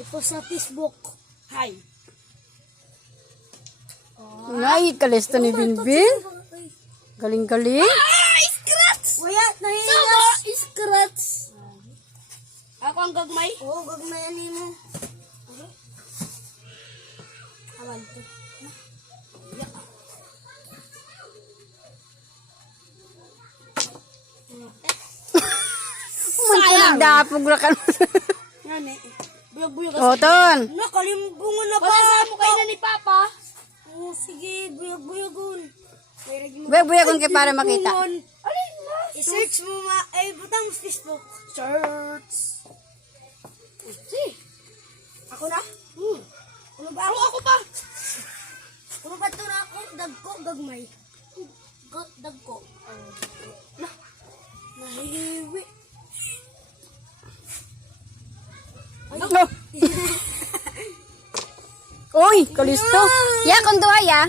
Ito sa Facebook. Hi. Ngay, kalisto ni Binbin. Galing-galing. Scratch! Wala, nahilas. Scratch. Ako ang gagmay. Oo, gagmayan mo. Awan ko. Sayang. Dapog na ka. Yan eh. Buyog-buyog O, ton. Nakalimbungan na pa. Wala mo kayo na ni Papa. Oh, sige, buyog-buyogon. Buya-buya kay para makita. Alin na? I-search mo ay butang mo Facebook. Search. Si. Ako na? Ano ba Ako pa. Ano ba ito na ako? Dagko, gagmay. Dagko. Nahihiwi. No. Uy, kalisto. Ya, kung duwa ya.